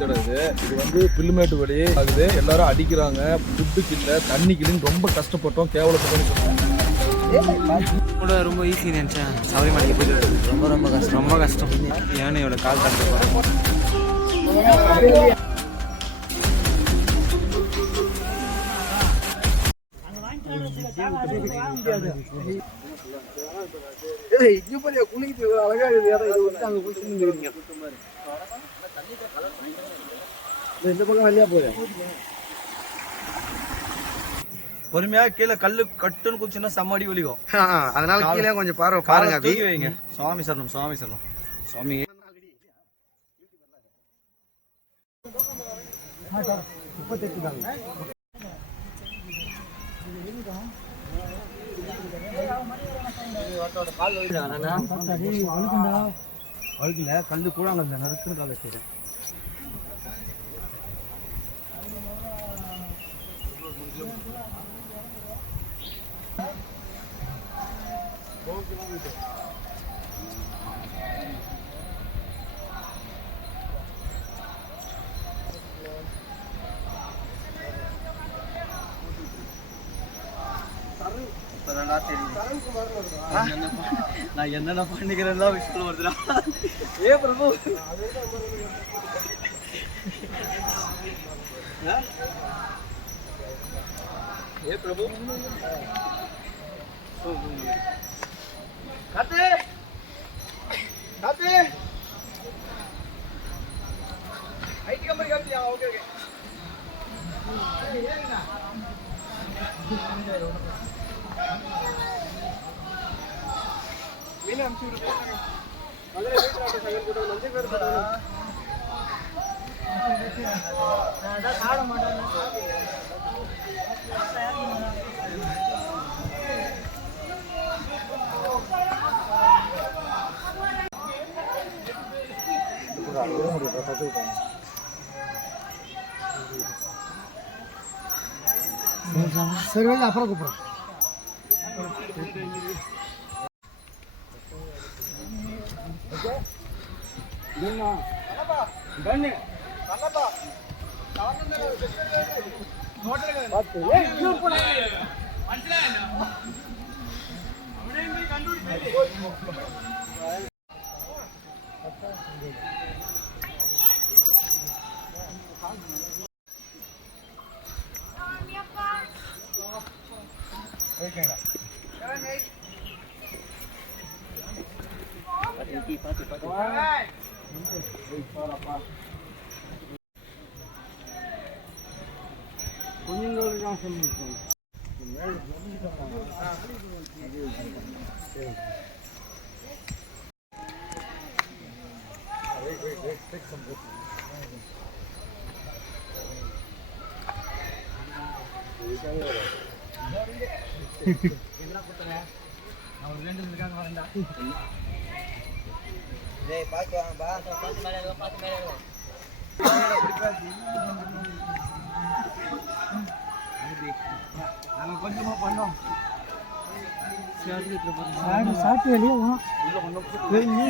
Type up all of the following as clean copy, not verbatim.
வழித்தட இது வந்து பில்லுமேட்டு வழி ஆகுது. எல்லாரும் அடிக்கிறாங்க, ஃபுட்டு கிட்ட தண்ணி கிளின்னு ரொம்ப கஷ்டப்பட்டோம், கேவலப்பட்டோம்னு சொன்னாங்க. கூட ரொம்ப ஈஸி நினச்சேன். சபரிமலைக்கு போயிட்டு ரொம்ப கஷ்டம். யானையோட கால் தட்டு இந்த பக்கம் வழியா போயிரு. பொறுமையா கீழே கல்லு கட்டுன்னு குச்சின்னா செம்மடி ஒலிக்கும். அதனால கீழே கொஞ்சம் பாருங்க வைங்க. சுவாமி சரணம், சுவாமி சரணம், சுவாமி. கல்லு கூழாங்க நறுக்குன்னு கால செய்யறேன். நான் என்னென்ன பண்ணிக்கிறேன் விஷயம் வருதுடா. ஏ பிரபு, ஏ பிரபு காத்து காத்து ஐடி கம்பெனி காத்தியா? Okay okay. மீன் அனுப்பிச்சு விடுங்க. மதுரை போயிட்டு சகல் கூட 5 பேர் போறாங்க. நான் சாட மாட்டேன். சரி, அப்புறம் கூப்பிடுறேன். கொஞ்சமா பண்ணோம். சாப்பிட்டு வெளியே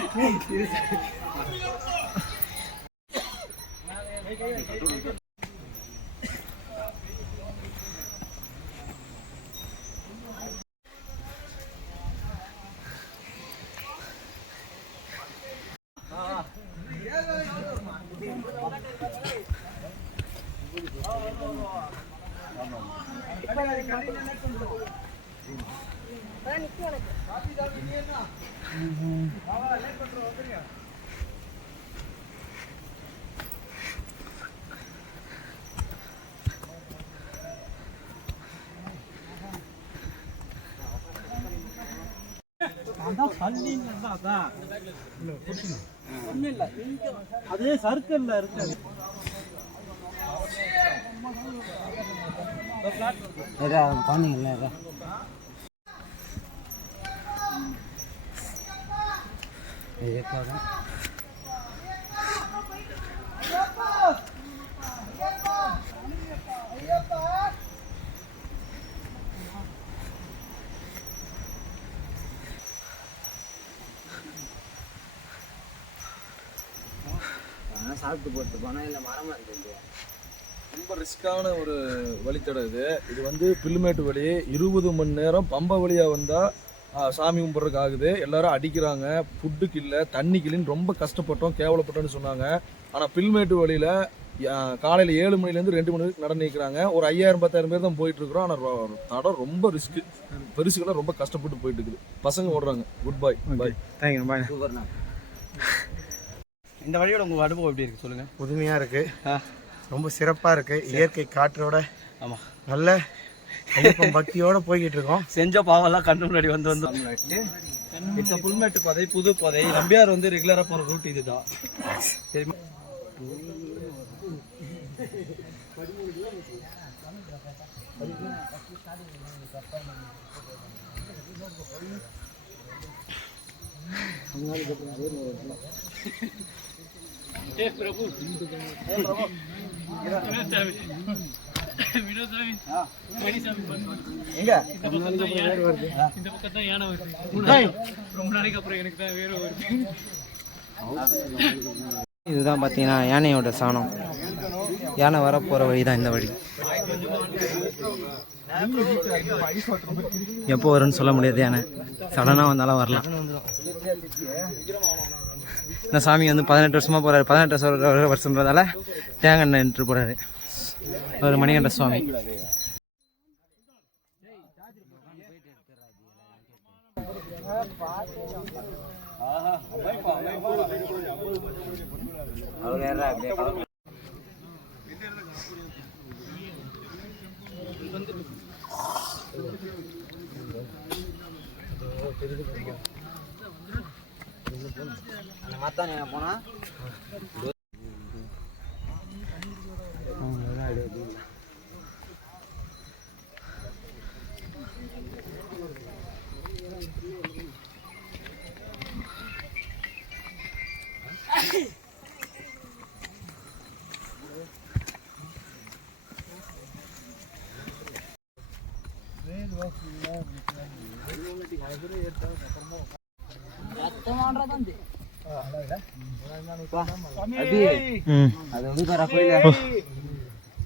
அதே சர்க்கிள்ல இருக்கு. பாத்தீங்களா சாப்பிட்டு போட்டு போனால் இல்லை மரமாக இருக்குது. ரொம்ப ரிஸ்கான ஒரு வழித்தடம் இது. இது வந்து பில்லுமேட்டு வழி 20 மணி நேரம் பம்பை வழியாக வந்தால் சாமி கும்பிட்றதுக்கு ஆகுது. எல்லாரும் அடிக்கிறாங்க, ஃபுட்டுக்கு இல்லை, தண்ணிக்கு இல்லைன்னு ரொம்ப கஷ்டப்பட்டோம், கேவலப்பட்டோன்னு சொன்னாங்க. ஆனால் பில்லுமேட்டு வழியில் காலையில் 7 மணிலேருந்து 2 மணி வரைக்கும் நடந்து நிற்கிறாங்க. ஒரு 5000-10,000 பேர் தான் போயிட்டு இருக்கிறோம். ஆனால் தடம் ரொம்ப ரிஸ்க்கு, பெருசுக்கெல்லாம் ரொம்ப கஷ்டப்பட்டு போயிட்டு இருக்குது. பசங்க ஓடுறாங்க. குட் பாய். பாய். தேங்க்யூ. பாய். சூப்பர்ண்ணா. இந்த வழியோட உங்கள் அனுபவம் எப்படி இருக்குது சொல்லுங்கள். புதுமையாக இருக்குது, ரொம்ப சிறப்பாக இருக்குது. இயற்கை காற்றோட ஆமாம் நல்ல ஐயப்பன் பக்தியோடு போய்கிட்டு இருக்கோம். செஞ்ச பாவெல்லாம் கண்ணு முன்னாடி வந்து இட்ஸ் புல்மேட்டு பாதை, புது பாதை. நம்பியார் வந்து ரெகுலராக போகிற ரூட் இதுதான். சரிமா? இதுதான் பார்த்தீங்கன்னா யானையோட சாணம். யானை வரப்போகிற வழி தான் இந்த வழி. எப்போ வரும்னு சொல்ல முடியாது. யானை சடனாக வந்தாலும் வரலாம். இந்த சாமி வந்து 18 வருஷமாக போகிறாரு. 18 வருஷம்ன்றதால தேங்காய் நின்று போகிறாரு. ஒரு மணிகண்ட சுவாமி. போனா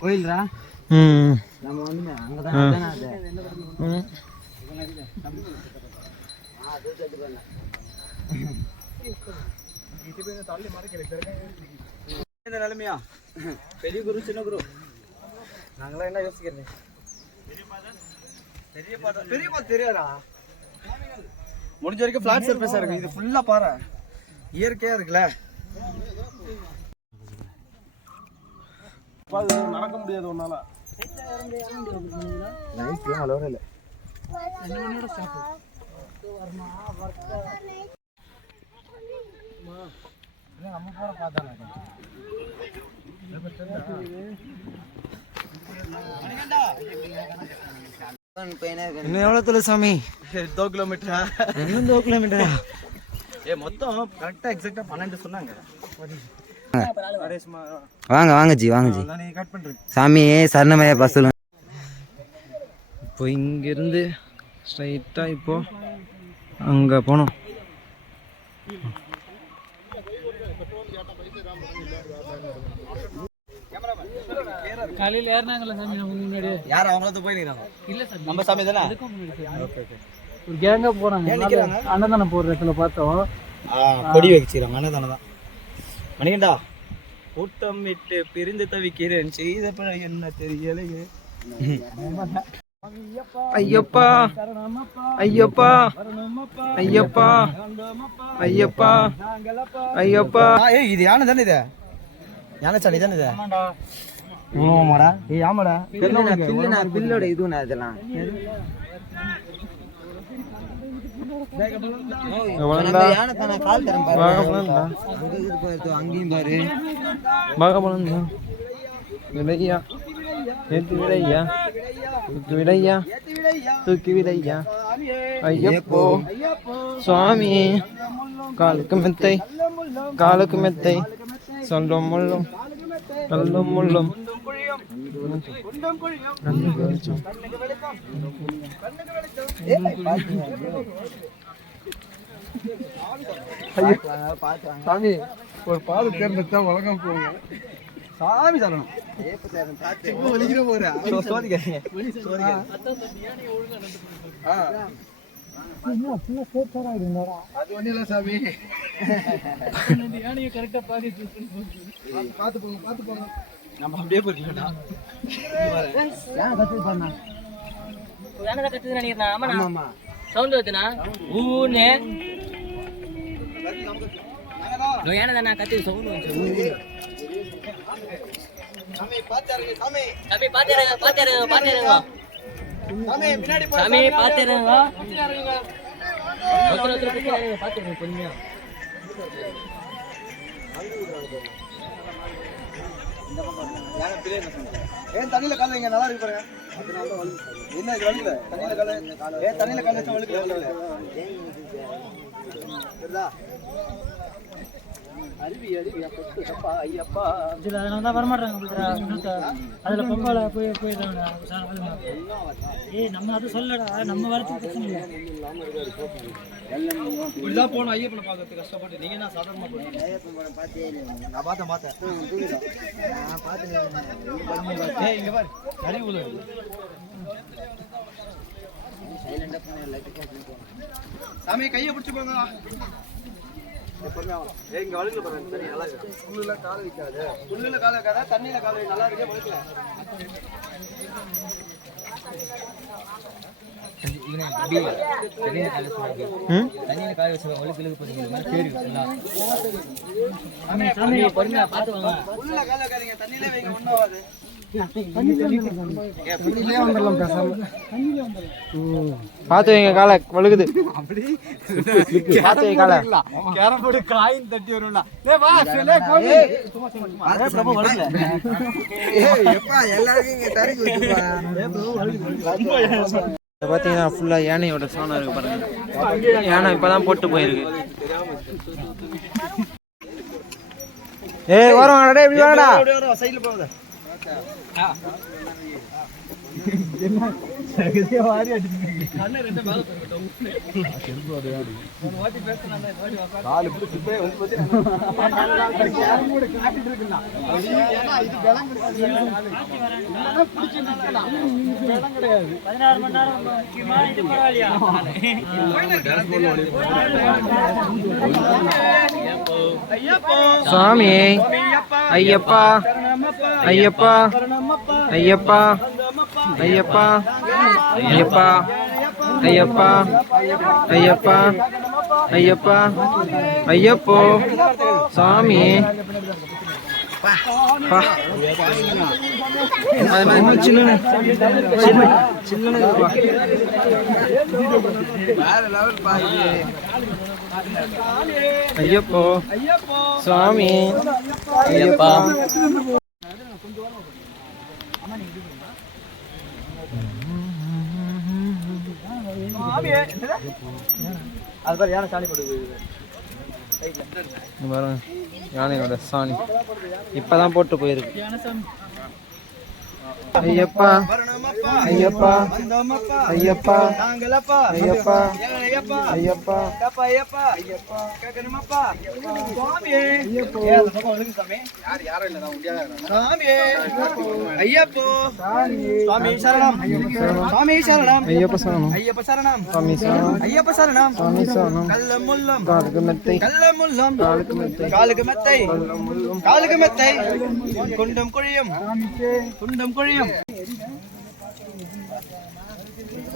கோயில்ரா நம்ம வந்து அங்கதான் நிலைமையா. பெரிய குரு சின்ன குரு நாங்களாம் என்ன யோசிக்கிறது? பெரிய பாதை தெரியாதா? முடிஞ்ச வரைக்கும் ஃபிளாட் சர்ஃபேஸா இருக்கு. இது ஃபுல்லா பாறை, இயற்கையா இருக்குல்ல. நடக்க முடியாது ஒன்னால. நைட்லாம் அலோரம் இல்லை. நம்ம போற பார்த்தா இன்னும் எவ்வளோ தொலை சாமி? 2 கிலோமீட்டரா? இன்னும் 2 கிலோமீட்டரா? மொத்தம் கரெக்டாக எக்ஸாக்டாக 12 சொன்னாங்க. வாங்க வாங்க ஜி, வாங்க ஜி. சாமி சரணமையா பஸ்ஸில் இப்போ இங்கேருந்து ஸ்ட்ரைட்டாக இப்போ அங்கே போனோம். காலையில் ஏறினாங்கல்ல சாமி நம்ம முன்னாடி. யார் அவங்கள போயிருக்காங்க? இல்லை சார், நம்ம சாமி தானே. ஒரு கேங்காக போகிறாங்க. அன்னதானம் போடுற இடத்துல பார்த்தோம். கொடி வச்சுக்கிறாங்க. அன்னதானம் தான். மணிகண்டா, கூட்டம் விட்டு பிரிந்து தவிக்கிறேன், செய்த பிழை என்ன தெரியலையே. ஐயப்பா ஐயப்பா ஐயப்பா ஐயப்பா ஐயப்பா. இது யானை தானே? இது யானை சாணி தானே? இது ஆமாடா. ஆமாடா, பில்லோட இதுனா இதெல்லாம் அங்கேயும் பாரு. விடையா ஏத்து விடையா, தூக்கி விடையா, தூக்கி விடையா. ஐயப்போ சுவாமி, காலுக்கு மெத்தை, காலுக்கு மெத்தை, சொல்லும் முள்ளும் கல்லும் முள்ளும். சாமி ஒரு பாதை தேர்ந்தெடுத்தா வழக்கம் போங்க. சாமி சொல்லணும். சோதிக்காதீங்க. அது ஒன்றும் இல்லை சாமி. யானையை கரெக்டாக பார்த்து போங்க, பார்த்து போங்க. நம்ம அப்படியே போயிருக்கோம்டா. யானை தான் கத்துது நினைக்கிறேன். ஆமாண்ணா. சவுண்ட் வருதுண்ணா. ஊன்னு யானை தானே கத்துது சவுண்ட் வந்துச்சு. சாமி பாத்துறங்க. சாமி சாமி பாத்துறங்க. சாமி பாத்துறங்க. பாத்துறங்க பொறுமையா. தண்ணியில கால இங்க நல்லா இருக்கு பாருங்க. என்ன இது வலிக்கல? தண்ணியில கால தண்ணியில கால வச்சா வலிக்கல. அருவி அப்பா ஐயப்பா. இதில் அதனால தான் வரமாட்டாங்க. அதில் பொங்கலை போயிடுறாங்க. நம்ம அது சொல்லடா, நம்ம வரத்துக்கு பிரச்சனை இல்லை. இப்படிதான் போகணும் ஐயப்பனை பார்க்கறதுக்கு கஷ்டப்பட்டு. நீங்க என்ன சாதாரணமா போறீங்க? நான் பார்த்தேன். ஏய் இங்க பாரு. அருவி உள்ள இருக்கு. சாமி கையை பிடிச்சு போங்க. இங்க வழுக்கல பாருங்க. சரி நல்லா இருக்கு. புல்லுல கால வைக்காத. புல்லுல கால வைக்காத. தண்ணியில கால வை. நல்லா இருக்கே வழுக்கல. தண்ணியில காய வச்சு ஒழுக்கு போறீங்க. சாமி பொறுமையா பாத்துவாங்க. புல்லுல கால வைக்காதீங்க. தண்ணியிலே வைங்க. ஒண்ணாவது. பார்த்து வைங்க, காலை வழுகுது. பார்த்து வைங்க காலை. கேரம் போர்டு காயின் தட்டி வரும்ல. பார்த்தீங்கன்னா ஃபுல்லாக யானையோட சாணம் இருக்கு பாருங்க. யானை இப்போதான் போட்டு போயிருக்கு. ஏய் வரும் வாடா, இப்படி வாடா. சைடுல போகுது. சுவாமி ஐயப்பா ஐயப்பா ஐயப்பா ஐயப்பா ஐயப்பா ஐயப்பா ஐயப்பா ஐயப்பா ஐயப்போ சாமி. சின்ன ஐயப்போ சுவாமி ஐயப்பா. அது பாரு யானை சாணி போட்டு பாருங்க யானையோட சாணி இப்பதான் போட்டு போயிருக்கு. ஐயப்பா ஐயப்பா ஐயப்பா ஐயப்பா ஐயப்பா ஐயப்பா ஐயப்பா ஐயப்பா கேக்கணுமாப்பா சுவாமி சாமி ஐயப்போ சுவாமி சரணம் சுவாமி சரணம் ஐயப்ப சரணம் ஐயப்ப சரணம் சுவாமி சரணம் ஐயப்ப சரணம் சுவாமி சரணம். கல்ல முல்லம் காலுக்கு மெத்தை கல்ல முல்லம் காலுக்கு மெத்தை காலுக்கு மெத்தை காலுக்கு மெத்தை குண்டம் குழியும் குண்டம் குழியும்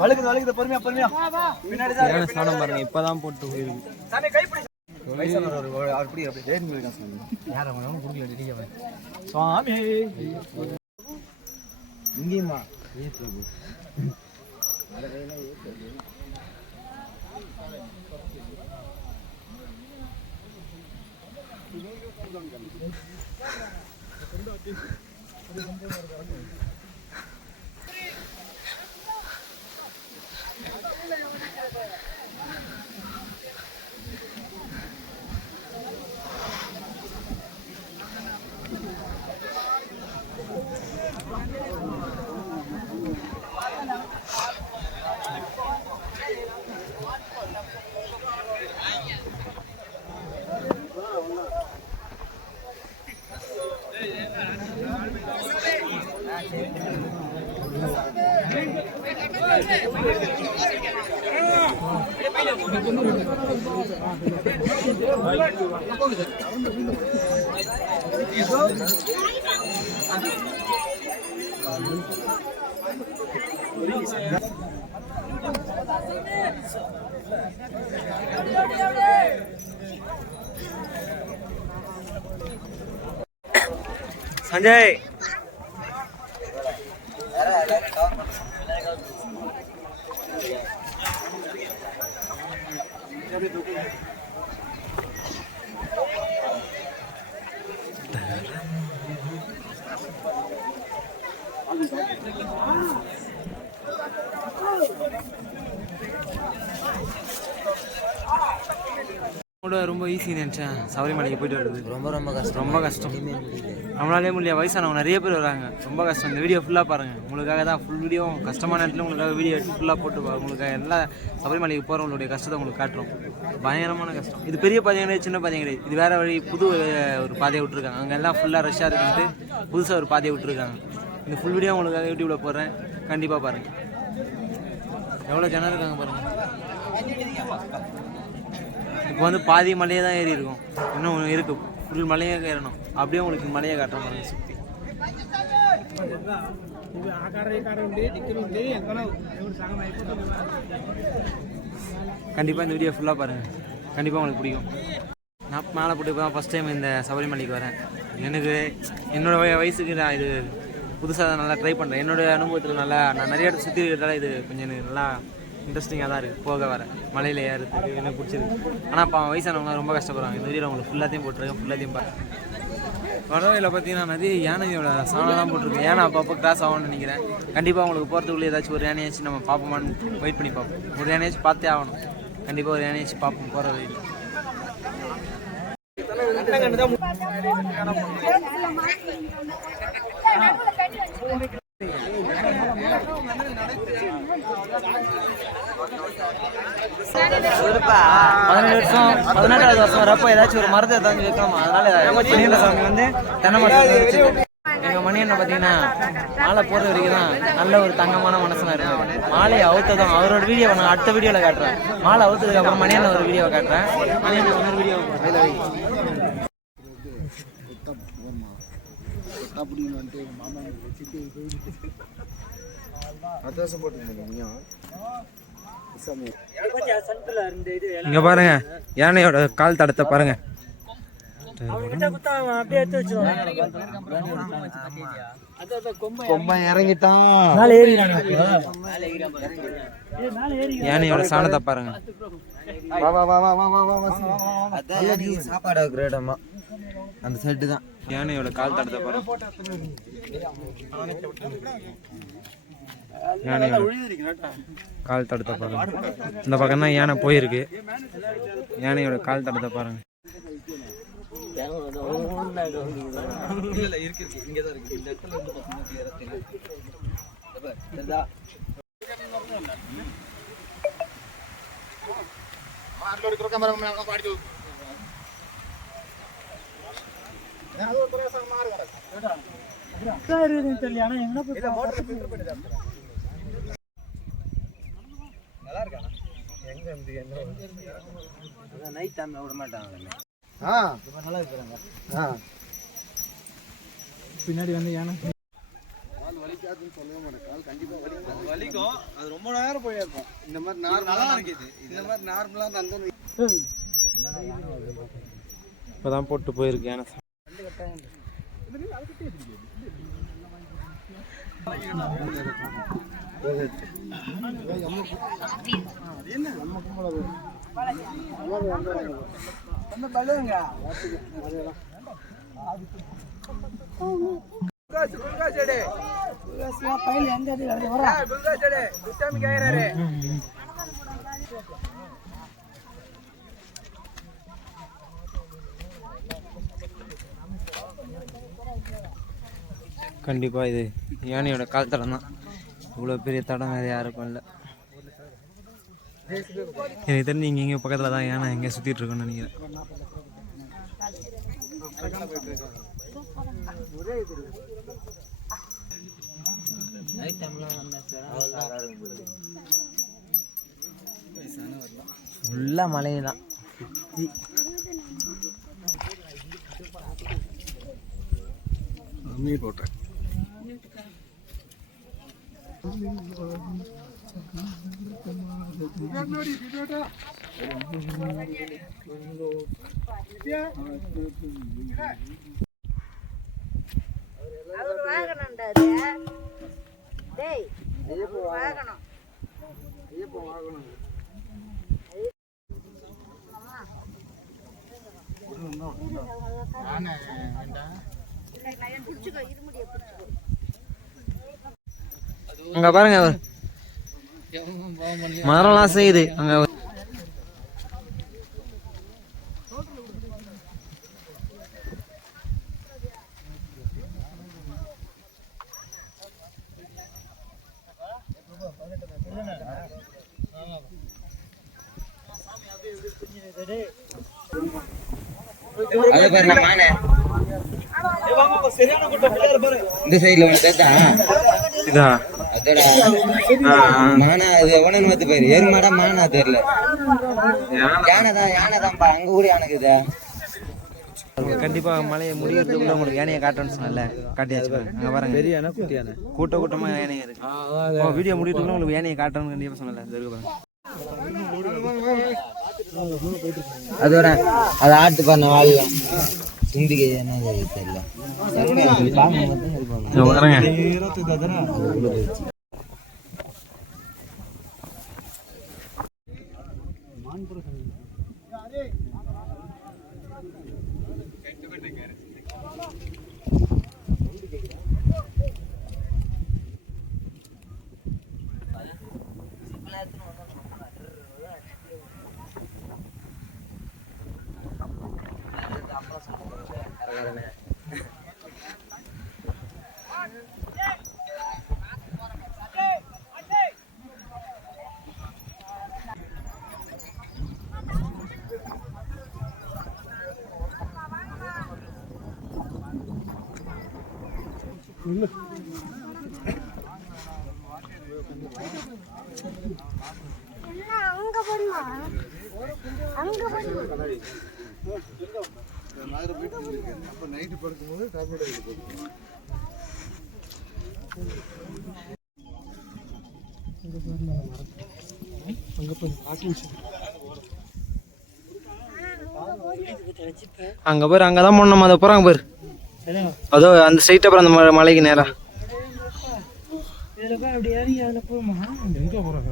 வழுக்குது பொறுமையா பின்னாடி தான் யானை சாணம் பாருங்க இப்பதான் போட்டு போயிருக்கு. சாமி கை பிடி அவர் பிடி அப்படியே தேடி போயிட்டான் சாமி யார வேணாலும் குடுக்கல டிடிங்க சுவாமி இங்கேயுமா ஏ பிரபு சஞ்சய் ரொம்ப ஈஸி நினச்சேன். சபரிமலைக்கு போயிட்டு வருது ரொம்ப கஷ்டம். நம்மளாலே முடியல. வயசானவங்க நிறைய பேர் வராங்க. ரொம்ப கஷ்டம். இந்த வீடியோ ஃபுல்லாக பாருங்கள். உங்களுக்காக தான் ஃபுல் வீடியோ கஷ்டமான நேரத்தில் உங்களுக்காக வீடியோ எடுத்து ஃபுல்லாக போட்டு உங்களுக்காக எல்லா சபரிமலைக்கு போகிறவங்களுடைய கஷ்டத்தை உங்களுக்கு காட்டுறோம். பயங்கரமான கஷ்டம். இது பெரிய பாதையும் கிடையாது, சின்ன பாதையும் கிடையாது. இது வேறு வழி, புது ஒரு பாதையை விட்டுருக்காங்க. அங்கே எல்லாம் ஃபுல்லாக ரஷ்ஷாக இருக்குன்ட்டு புதுசாக ஒரு பாதையை விட்டுருக்காங்க. இந்த ஃபுல் வீடியோ உங்களுக்காக யூடியூப்பில் போடுறேன். கண்டிப்பாக பாருங்கள். எவ்வளோ ஜனம் இருக்காங்க பாருங்கள். இப்போ வந்து பாதி மலையே தான் ஏறி இருக்கும். இன்னும் இருக்குது, ஃபுல் மலையே ஏறணும். அப்படியே உங்களுக்கு மலையை காட்டுற மாதிரி சுற்றி. கண்டிப்பாக இந்த வீடியோ ஃபுல்லாக பாருங்கள். கண்டிப்பாக உங்களுக்கு பிடிக்கும். நான் மேலே போட்டு இப்போ தான் ஃபஸ்ட் டைம் இந்த சபரிமலைக்கு வரேன். எனக்கு என்னோடய வயசுக்கு நான் இது புதுசாக தான் நல்லா ட்ரை பண்ணுறேன். என்னோடய அனுபவத்தில் நல்லா நான் நிறைய இடத்துல சுற்றி இருக்கிறதால இது கொஞ்சம் எனக்கு நல்லா இன்ட்ரெஸ்டிங்காக தான் இருக்குது. போக வர மலையில் ஏறதுக்கு எனக்கு பிடிச்சிருக்கு. ஆனால் இப்போ வயசானவங்களாம் ரொம்ப கஷ்டப்படுறாங்க. இந்த வீடியோ உங்களுக்கு ஃபுல்லாத்தையும் போட்டிருக்கேன். ஃபுல்லாத்தையும் பாருங்கள். வடவையில் பார்த்தீங்கன்னா நிறைய யானையோட சாணம்லாம் போட்டிருக்கேன். யானை அப்பப்போ கிராஸ் ஆகும்னு நினைக்கிறேன். கண்டிப்பாக உங்களுக்கு போகிறதுக்குள்ளே ஏதாச்சும் ஒரு யானையாச்சும் நம்ம பார்ப்போமான்னு வெயிட் பண்ணி பார்ப்போம். ஒரு யானையாச்சும் பார்த்தே ஆகணும். கண்டிப்பாக ஒரு யானையாச்சும் பார்ப்போம் போகிற வழியில். பதினெட்டாவது வருஷம் வரப்போ ஏதாச்சும் ஒரு மரத்தை ஏதாச்சும் வைக்கலாமா? அதனால மணியண்ண சாமி வந்து தென்னை மரத்தை எங்கள் மணியண்ணை பார்த்தீங்கன்னா மாலை போகிற வரைக்கும் தான் நல்ல ஒரு தங்கமான மனசுனா இருக்கு. மாலையை அவுத்ததும் அவரோட வீடியோ நான் அடுத்த வீடியோவில் காட்டுறேன். மாலை அவுத்ததுக்கு அப்புறம் மணியண்ண ஒரு வீடியோவை காட்டுறேன். மணியண்ண ஒரு வீடியோ இங்க பாருங்க, யானையோட கால் தடத்தை பாருங்க. யானையோட சாணத்தை பாருங்க. சாப்பாடு வைக்கிற இடமா அந்த சைடு தான். யானையோட கால் தடத்தை பாருங்க. யானையோட கால் தடத்தை பாருங்க. இந்த பக்கம் தான் யானை போயிருக்கு. யானையோட கால் தடத்தை பாருங்க. நைட் டைம்ல விட மாட்டாங்க. பின்னாடி வந்து யானை வலிக்கும். அது ரொம்ப நேரம் போயிருக்கும். இந்த மாதிரி நார்மலா இருக்குது. இந்த மாதிரி நார்மலா நடந்து இப்பதான் போட்டு போயிருக்கு யானை. கண்டிப்பா இது யானையோட கால் தடம் தான். இவ்வளோ பெரிய தடம் வேறு யாருக்கும் இல்லை. எனக்கு தெரிஞ்சு இங்கே எங்கேயும் பக்கத்தில் தான் யானை எங்கேயும் சுற்றிட்டு இருக்கோன்னு நினைக்கிறேன். நைட் டைம்லாம் வந்தால் ஃபுல்லாக மழை தான். மீன் போட்டேன். அங்கே பாருங்க மரம்லாம் செய்யுது அங்கே. அது பாருங்க மானே இந்த சைடுல வந்து இதா அதோட மானா அது எவனன்னு பார்த்து போயிரு. எருமாடா மானா தெரியல. யானைதான்ப்பா. அங்க கூட யானைக்குதா. கண்டிப்பாக மழையை முடியறதுக்குள்ள உங்களுக்கு யானையை காட்டுறேன்னு சொன்னல, காட்டியாச்சு பாருங்க. அங்கே பாருங்க பெரிய யானை, குட்டி யானை, கூட்டமாக யானை இருக்கு. வீடியோ முடியறதுக்குள்ள உங்களுக்கு யானையை காட்டுறேன்னு கண்டிப்பாக சொன்னல. இருக்கு பாருங்க. அதோட அது ஆட்டு பண்ண வாழலாம் சிந்திக்க என்ன தெரியல. நைட்டு படுக்கும்போது டேப்லெட் எடுக்க அங்கே பேர் அங்கே தான் போனோம். அதை போகிறாங்க பேர். அதோ அந்த ஸ்ட்ரைட்டாக அப்புறம் அந்த மலைக்கு நேராக எங்கே போகிறாங்க?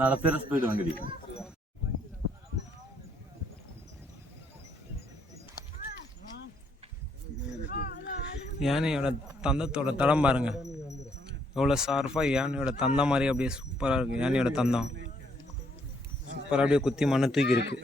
നടത്തേണ്ട സ്പീഡ് വണ്ടി. யானையோட தந்தத்தோட தடம் பாருங்க, எவ்வளோ ஷார்ப்பாக யானையோட தந்தம் மாதிரி அப்படியே சூப்பராக இருக்குது. யானையோட தந்தம் சூப்பராக அப்படியே குத்தி மண்ணை தூக்கி இருக்கு.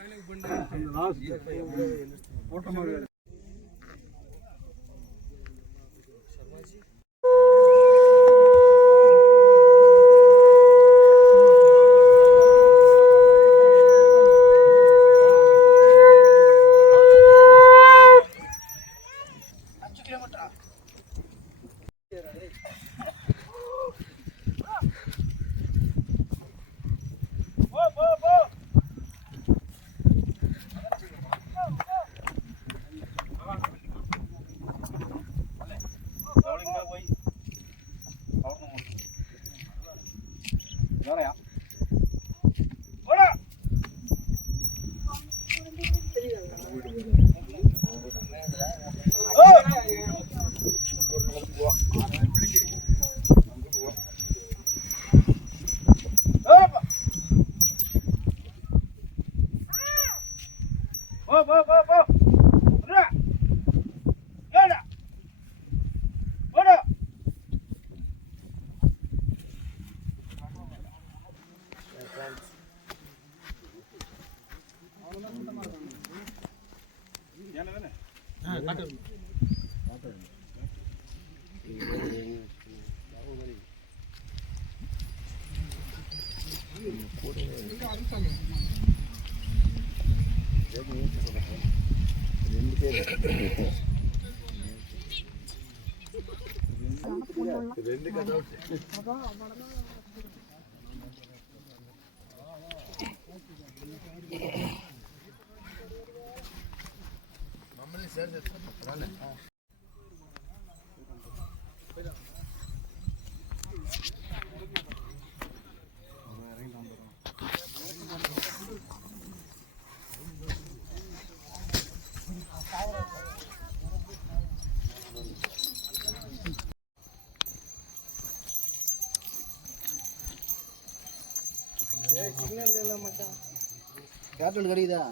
கேட்டல் கிடைக்குதா?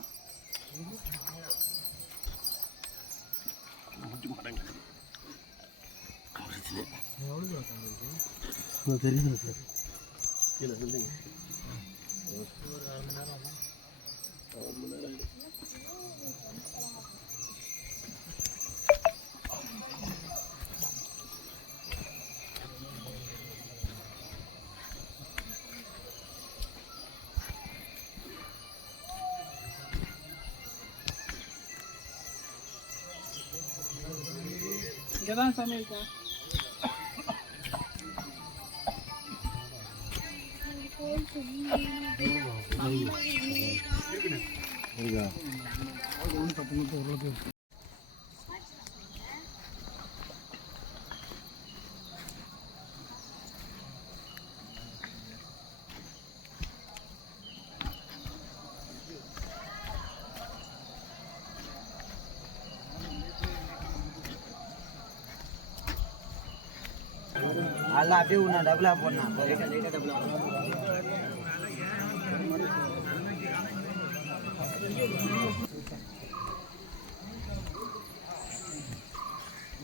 தெரியுது சார். கீழே சொல்லுங்க. இங்கே தான் சாமி இருக்கேன். அதெல்லாம் அப்படியே ஒன்று டபுளாக போடணும்.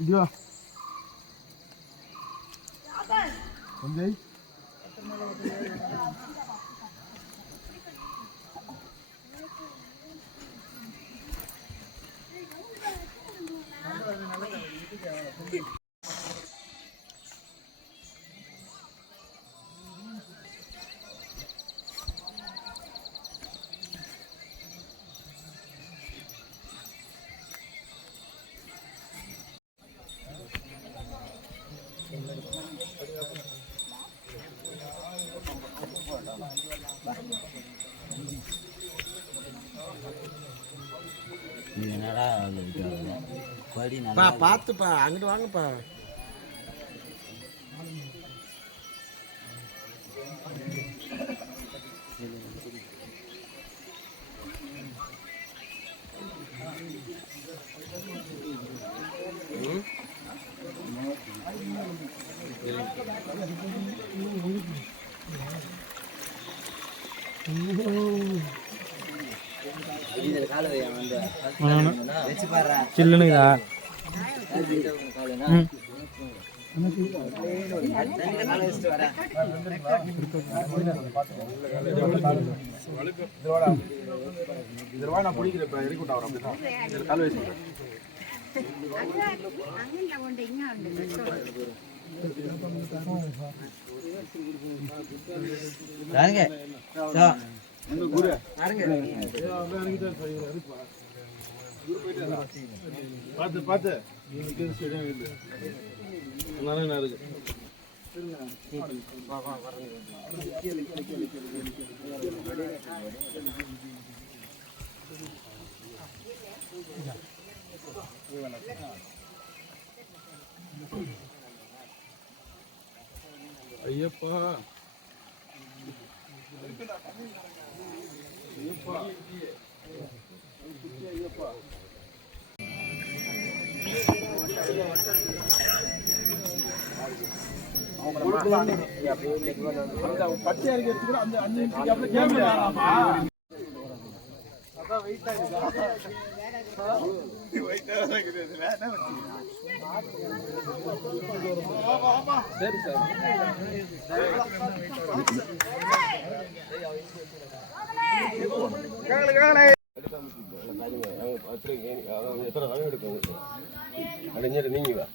இந்தியா சஞ்சய் என்னடா படி பார்த்துப்பா, அங்கிட்டு வாங்கப்பா. சில்லுனுங்களா? இதுவா நான் பிடிக்கிறேன். இப்போ இறக்கிவிட்டா அவர் அப்படிதான் இதில் கால் வயசு பார்த்து பார்த்து நல்லா இருக்கு. ஐயப்பா பச்சை அரைக்கிறது கூட அந்த 5 நிமிஷத்துக்கு கேமரா அதான் வெயிட் ஆகுது. சரி சார் நீங்க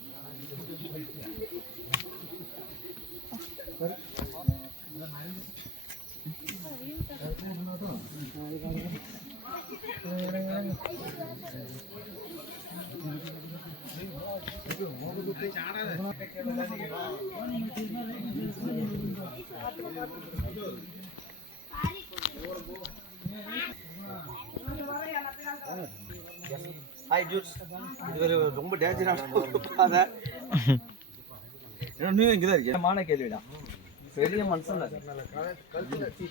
ஹாய் ஜூஸ். இது ரொம்ப டேஞ்சரான பாதை. இன்னும் இங்கே தான் இருக்கு. மான கேள்விடா. பெரிய மனுஷன்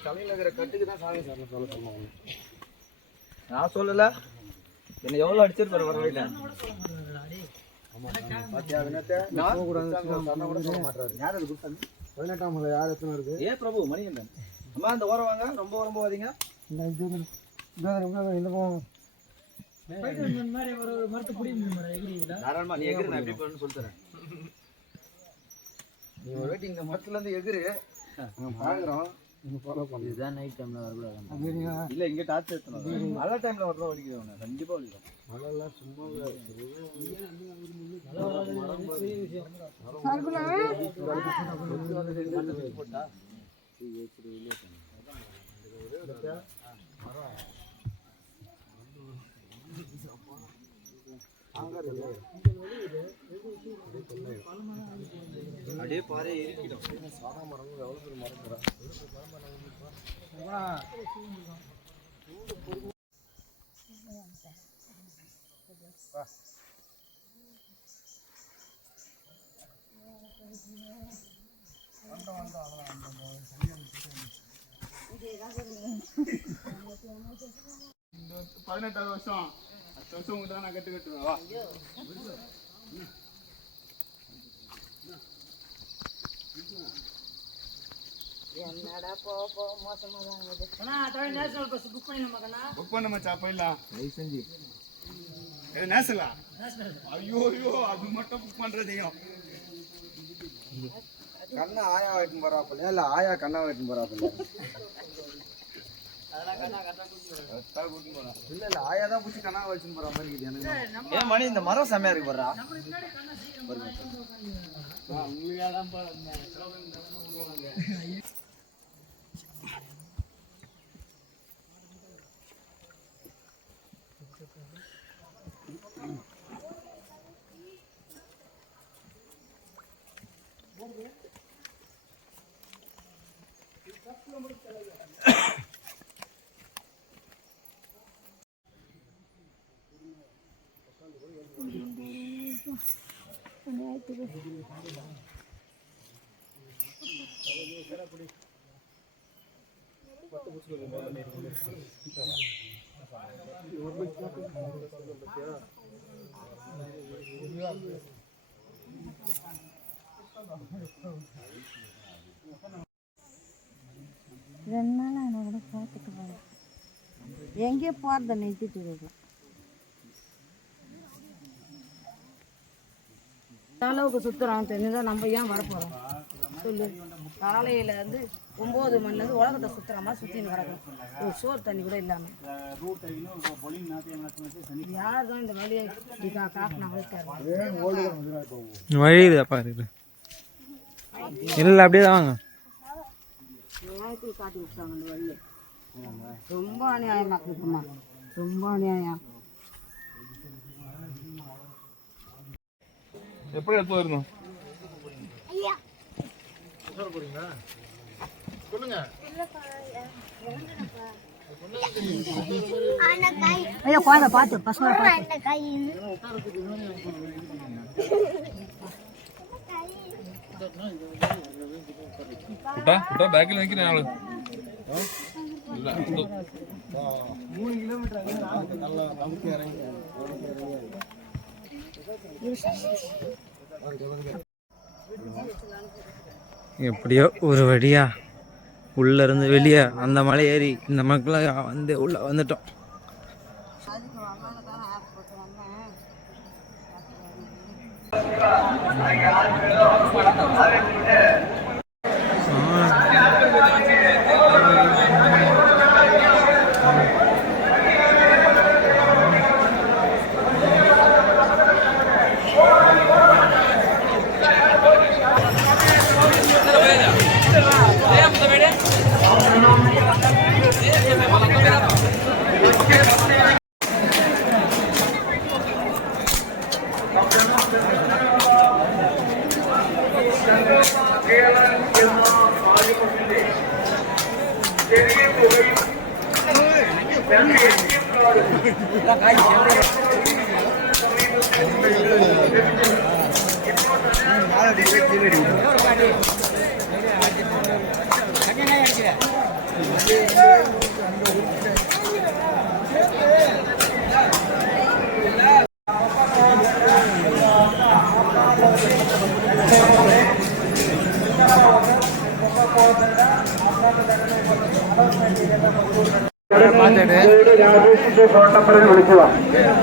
தலைநகர கட்டுக்கு தான் சாமி சொல்ல. நான் சொல்லல. என்ன எவ்வளோ அடிச்சிருப்பாரு வர வழியில. ஏன் பிரபு மணிகண்டன் அம்மா அந்த ஓரம் வாங்க. ரொம்ப வரீங்க. தாராளமா நீ எகிரி, நான் எப்படி பண்ணணும்னு சொல்லித்தரேன். நீ ஒரு வாட்டி இந்த மரத்துல இருந்து எகிரு, பாக்குறோம். இதுதான் நைட் டைம்ல வரக்கூடாது. இல்ல இங்க டார்ச் எடுத்தணும். மழை டைம்ல வரலாம் வலிக்கிறவன கண்டிப்பா வலிக்கும். மழைலாம் சும்மா போட்டா அப்படியே பாறை ஏறிக்கிடும். சாதா மரம் எவ்வளோ பேர் மரம் இந்த 18வது வருஷம் 10 வருஷம் உங்கள்கிட்ட நான் கட்டுவேன். வா என்னடா போ மோசமா தான் இருக்குது. அண்ணா தமிழ் நேஷனல் பஸ் புக் பண்ணிடலாமா? புக் பண்ண மச்சா போயிடலாம். லைசன்ஸ் இது நேஷனலா? ஐயோ அது மட்டும் புக் பண்றதையும் கண்ணா ஆயா வாங்கிட்டு போறாப்பல. இல்ல ஆயா கண்ணா வாங்கிட்டு போறாப்பல. இல்ல ஆயா தான் பூச்சி கண்ணா வச்சுன்னு போற மாதிரி இருக்குது எனக்கு. ஏன் மணி இந்த மரம் செம்மையா இருக்கு போடுறா. எங்கேயோ போகிறத நிறுத்திட்டு இருக்கோம். அளவுக்கு சுற்றுறோம் தெரிஞ்சுதான் நம்ம ஏன் வரப்போகிறோம் சொல்லு. காலையில் வந்து 9 மணிலேருந்து உலகத்தை சுற்றுற மாதிரி சுற்றின்னு கிடக்கும். ஒரு சோறு தண்ணி கூட இல்லாமல் யார் தான் இந்த வழியை காட்டினா வழி இதுப்பா இருக்கு. இல்லை அப்படியே தான் வாங்க. நியாயத்துக்கு காட்டி விட்டாங்க அந்த வழியை. ரொம்ப அநியாயமாக இருக்குமா, ரொம்ப அநியாயம். எப்படி எடுத்து வரணும் சொல்லுங்க. ஐயா குழந்தை பார்த்து பசங்க பேக்கில் நிற்கிறேன் ஆளு. 3 கிலோமீட்டர் நல்லா நமக்கு இறங்கி எப்படியோ ஒரு வழியா உள்ள இருந்து வெளியே அந்த மலை ஏறி இந்த மக்களை வந்து உள்ள வந்துட்டோம்.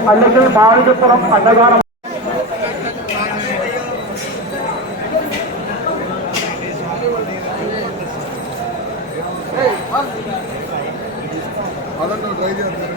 അല്ലെങ്കിൽ മാളികപ്പുറം അന്നദാനം അതൊക്കെ ട്രൈ ചെയ്യാം.